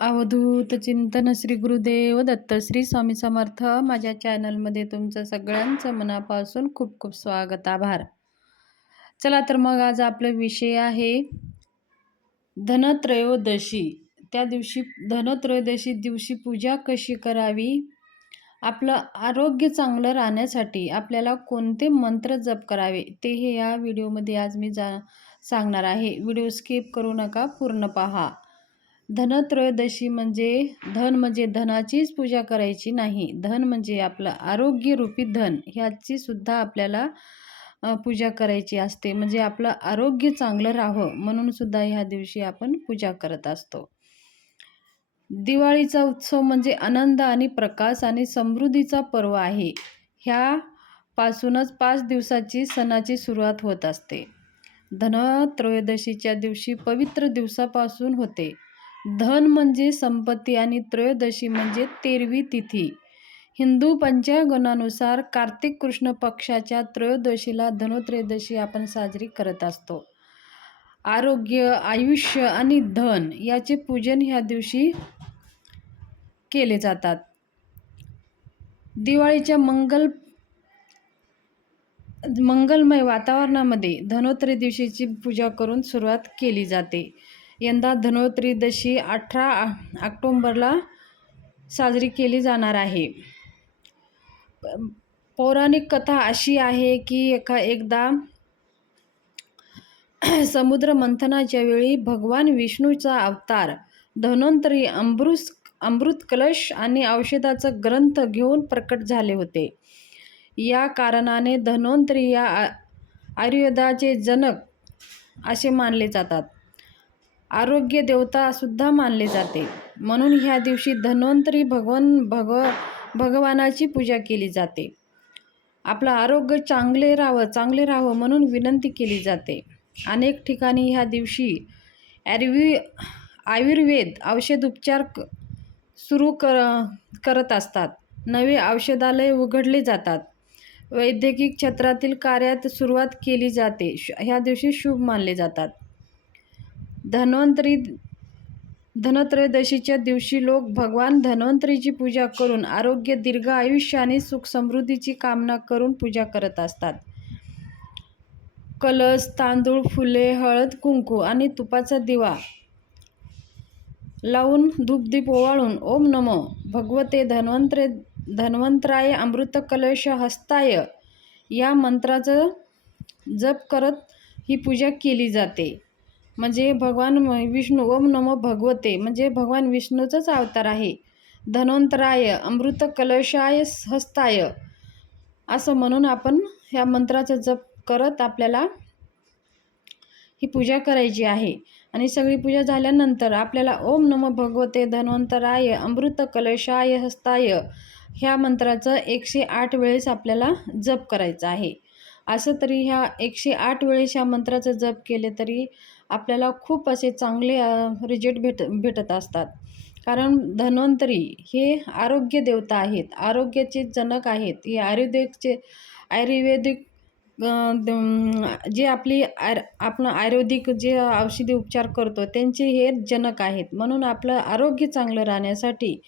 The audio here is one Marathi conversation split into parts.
अवधूत चिंतन श्री गुरुदेव दत्त श्री स्वामी समर्थ. माझ्या चॅनलमध्ये तुमचं सगळ्यांचं मनापासून खूप खूप स्वागत आभार. चला तर मग आज आपला विषय आहे धनत्रयोदशी. त्या दिवशी धनत्रयोदशी दिवशी पूजा कशी करावी? आपलं आरोग्य चांगलं राहण्यासाठी आपल्याला कोणते मंत्र जप करावे? ते हे या व्हिडिओमध्ये आज मी जा सांगणार आहे. व्हिडिओ स्किप करू नका पूर्ण पहा. धनत्रयोदशी म्हणजे धन म्हणजे धनाचीच पूजा करायची नाही. धन म्हणजे आपलं आरोग्यरूपी धन. ह्याची सुद्धा आपल्याला पूजा करायची असते. म्हणजे आपलं आरोग्य चांगलं राहावं म्हणून सुद्धा ह्या दिवशी आपण पूजा करत असतो. दिवाळीचा उत्सव म्हणजे आनंद आणि प्रकाश आणि समृद्धीचा पर्व आहे. ह्या पासूनच पाच दिवसाची सणाची सुरुवात होत असते. धनत्रयोदशीच्या दिवशी पवित्र दिवसापासून होते. धन म्हणजे संपत्ती आणि त्रयोदशी म्हणजे तेरवी तिथी. हिंदू पंचांगणानुसार कार्तिक कृष्ण पक्षाच्या त्रयोदशीला धनोत्रयोदशी आपण साजरी करत असतो. आरोग्य आयुष्य आणि धन याचे पूजन ह्या दिवशी केले जातात. दिवाळीच्या मंगल मंगलमय वातावरणामध्ये धनोत्रय दिवशीची पूजा करून सुरुवात केली जाते. यंदा धनोत्रयोदशी अठरा ऑक्टोंबरला साजरी केली जाणार आहे. पौराणिक कथा अशी आहे की एका एकदा समुद्र मंथनाच्या वेळी भगवान विष्णूचा अवतार धन्वंतरी अमृत अमृत कलश आणि औषधाचा ग्रंथ घेऊन प्रकट झाले होते. या कारणाने धन्वंतरी या आयुर्वेदाचे जनक असे मानले जातात. आरोग्य देवतासुद्धा मानले जाते. म्हणून ह्या दिवशी धन्वंतरी भगवान भगव भगवानाची पूजा केली जाते. आपलं आरोग्य चांगले राहावं चांगले राहावं म्हणून विनंती केली जाते. अनेक ठिकाणी ह्या दिवशी ॲरवी आयुर्वेद औषध उपचार क सुरू कर करत असतात. नवे औषधालय उघडले जातात. वैद्यकीय क्षेत्रातील कार्यात सुरुवात केली जाते. ह्या दिवशी शुभ मानले जातात. धन्वंतरी धनत्रयोदशीच्या दिवशी लोक भगवान धन्वंतरीची पूजा करून आरोग्य दीर्घ आयुष्य आणि सुख समृद्धीची कामना करून पूजा करत असतात. कलस तांदूळ फुले हळद कुंकू आणि तुपाचा दिवा लावून धूपदीप ओवाळून ओम नमो भगवते धन्वंतरे धन्वंतराय अमृत कलश हस्ताय या मंत्राचं जप करत ही पूजा केली जाते. म्हणजे भगवान विष्णू ओम नमो भगवते म्हणजे भगवान विष्णूचाच अवतार आहे. धन्वंतराय अमृत कलशाय हस्ताय असं म्हणून आपण ह्या मंत्राचा जप करत आपल्याला ही पूजा करायची आहे. आणि सगळी पूजा झाल्यानंतर आपल्याला ओम नम भगवते धन्वंतराय अमृत कलशाय हस्ताय ह्या मंत्राचं एकशे आठ वेळेस आपल्याला जप करायचं आहे. असं तरी ह्या एकशे आठ वेळेस ह्या मंत्राचं जप केले तरी आपल्याला खूप असे चांगले रिजल्ट भेट भेटत असतात. कारण धन्वंतरी हे आरोग्य देवता आहेत. आरोग्याचे जनक आहेत. हे आयुर्वेदिकचे आयुर्वेदिक जे आपली आर आपण आयुर्वेदिक जे औषधी उपचार करतो त्यांचे हे जनक आहेत. म्हणून आपलं आरोग्य चांगलं राहण्यासाठी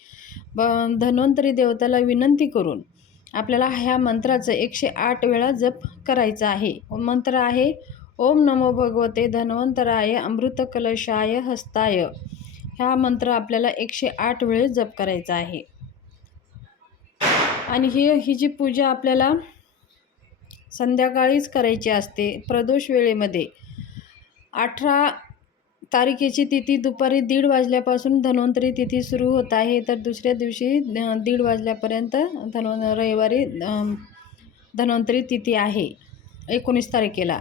ब धन्वंतरी देवताला विनंती करून आपल्याला ह्या मंत्राचं एकशे आठ वेळा जप करायचा आहे. मंत्र आहे ओम नमो भगवते धन्वंतराय अमृत कलशाय हस्ताय. हा मंत्र आपल्याला एकशे आठ वेळेस जप करायचा आहे. आणि ही ही जी पूजा आपल्याला संध्याकाळीच करायची असते प्रदोष वेळेमध्ये. अठरा तारखेची तिथी दुपारी दीड वाजल्यापासून धन्वंतरी तिथी सुरू होत आहे. तर दुसऱ्या दिवशी दीड वाजल्यापर्यंत धन्व रविवारी धन्वंतरी तिथी आहे एकोणीस तारखेला.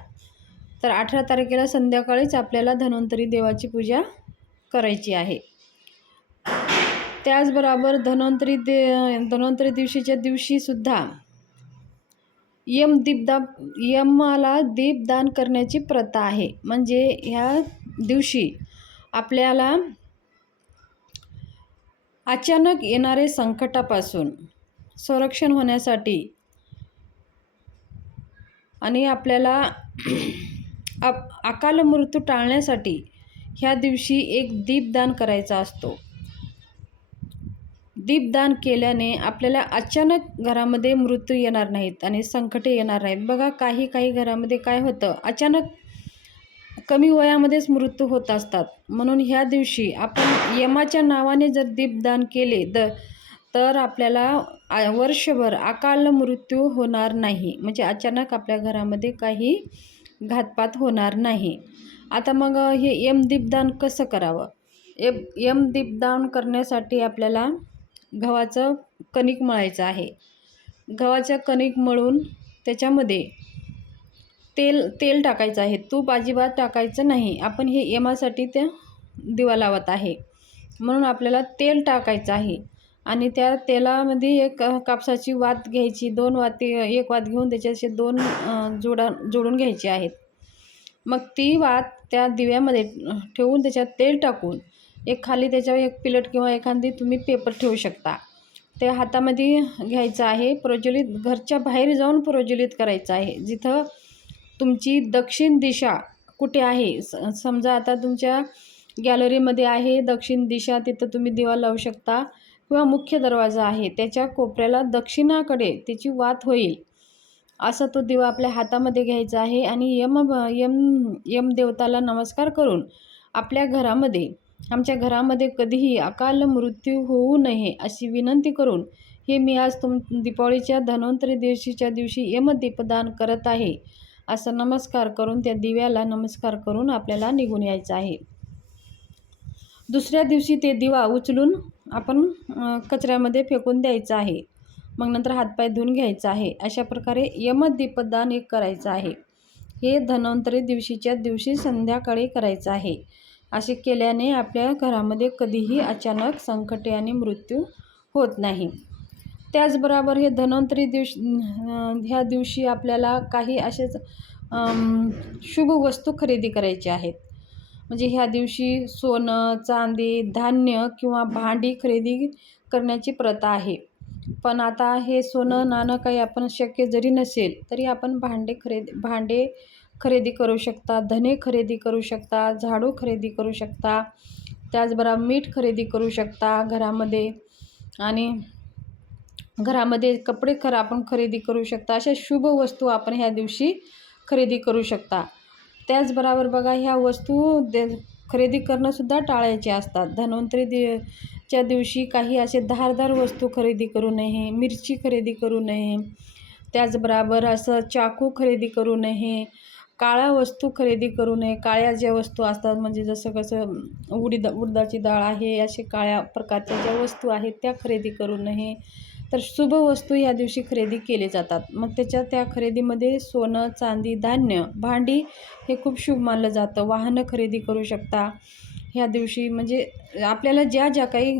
तर अठरा तारखेला संध्याकाळीच आपल्याला धन्वंतरी देवाची पूजा करायची आहे. त्याचबरोबर धन्वंतरी दे धन्वंतरी दिवशीच्या दिवशीसुद्धा यम दीपदा यमाला दीपदान करण्याची प्रथा आहे. म्हणजे ह्या दिवशी आपल्याला अचानक येणारे संकटापासून संरक्षण होण्यासाठी आणि आपल्याला अकाल मृत्यू टाळण्यासाठी ह्या दिवशी एक दीपदान करायचा असतो. दीपदान केल्याने आपल्याला अचानक घरामध्ये मृत्यू येणार नाहीत आणि संकटे येणार नाहीत. बघा काही काही घरामध्ये काय होतं? अचानक कमी वयामध्येच मृत्यू होत असतात. म्हणून ह्या दिवशी आपण यमाच्या नावाने जर दीपदान केले द तर आपल्याला वर्षभर अकाल मृत्यू होणार नाही. म्हणजे अचानक आपल्या घरामध्ये काही घातपात होणार नाही. आता मग हे यम दीपदान कसं करावं? एम यम दीपदान करण्यासाठी आपल्याला गव्हाचं कणिक मळायचं आहे. गव्हाचं कणिक मळून त्याच्यामध्ये तेल तेल टाकायचं आहे. तूप अजिबात टाकायचं नाही. आपण हे यमासाठी ते दिवा लावत आहे. म्हणून आपल्याला तेल टाकायचं आहे. आणि त्या तेलामध्ये एक कापसाची वात घ्यायची दोन वाती एक वात घेऊन त्याच्याशी दोन जोडा जोडून घ्यायचे आहेत. मग ती वात त्या दिव्यामध्ये ठेवून त्याच्यात तेल टाकून एक खाली त्याच्यावर एक पिलट किंवा एखादी तुम्ही पेपर ठेवू शकता. ते हातामध्ये घ्यायचं आहे प्रज्वलित घरच्या बाहेर जाऊन प्रज्वलित करायचं आहे. जिथं तुमची दक्षिण दिशा कुठे आहे? स समजा आता तुमच्या गॅलरीमध्ये आहे दक्षिण दिशा तिथं तुम्ही दिवा लावू शकता. किंवा मुख्य दरवाजा आहे त्याच्या कोपऱ्याला दक्षिणाकडे त्याची वात होईल असा तो दिवा आपल्या हातामध्ये घ्यायचा आहे आणि यम यम यमदेवताला नमस्कार करून आपल्या घरामध्ये आमच्या घरामध्ये कधीही अकाल मृत्यू होऊ नये अशी विनंती करून हे मी आज तुम दीपावलीच्या धन्वंतरी दिवशीच्या दिवशी यमदीपदान करत आहे असं नमस्कार करून त्या दिव्याला नमस्कार करून आपल्याला निघून यायचं आहे. दुसऱ्या दिवशी ते दिवा उचलून आपण कचऱ्यामध्ये फेकून द्यायचं आहे. मग नंतर हातपाय धुवून घ्यायचं आहे. अशा प्रकारे यमदीपदान एक करायचं आहे. हे धन्वंतरी दिवशीच्या दिवशी संध्याकाळी करायचं आहे. असे केल्याने आपल्या घरामध्ये कधीही अचानक संकटे आणि मृत्यू होत नाही. त्याचबरोबर हे धन्वंतरी दिवश ह्या दिवशी आपल्याला काही असेच शुभ वस्तू खरेदी करायचे आहेत. म्हणजे ह्या दिवशी सोनं चांदी धान्य किंवा भांडी खरेदी करण्याची प्रथा आहे. पण आता हे सोनं नाणं काही आपण शक्य जरी नसेल तरी आपण भांडे खरेदी भांडे खरेदी करू शकता धने खरेदी करू शकता झाडू खरेदी करू शकता त्याचबरोबर मीठ खरेदी करू शकता घरामध्ये. आणि घरामध्ये कपडे खरं आपण खरेदी करू शकता अशा शुभ वस्तू आपण ह्या दिवशी खरेदी करू शकता. त्याचबरोबर बघा ह्या वस्तू दे खरेदी करणंसुद्धा टाळायचे असतात. धन्वंतरी दि च्या दिवशी काही असे धारदार वस्तू खरेदी करू नये मिरची खरेदी करू नये त्याचबरोबर असं चाकू खरेदी करू नये काळ्या वस्तू खरेदी करू नये. काळ्या ज्या वस्तू असतात म्हणजे जसं कसं उडीद उडदाची डाळ आहे असे काळ्या प्रकारच्या ज्या वस्तू आहेत त्या खरेदी करू नये. तर शुभ वस्तू ह्या दिवशी खरेदी केले जातात. मग त्याच्या त्या खरेदीमध्ये सोनं चांदी धान्य भांडी हे खूप शुभ मानलं जातं. वाहनं खरेदी करू शकता. ह्या दिवशी म्हणजे आपल्याला ज्या ज्या काही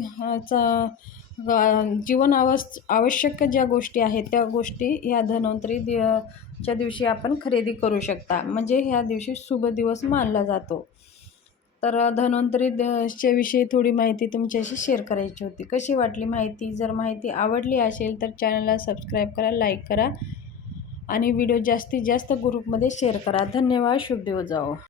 जीवन आवस आवश्यक ज्या गोष्टी आहेत त्या गोष्टी ह्या धन्वंतरी दि च्या दिवशी आपण खरेदी करू शकता. म्हणजे ह्या दिवशी शुभ दिवस मानला जातो. तर धन्वंतरी च्या विषयी थोडी माहिती तुमच्याशी शेअर करायची होती. कशी वाटली माहिती? जर माहिती आवडली असेल तर चॅनलला सबस्क्राईब करा लाईक करा आणि व्हिडिओ जास्तीत जास्त ग्रुपमध्ये शेअर करा. धन्यवाद. शुभ दिवस जाओ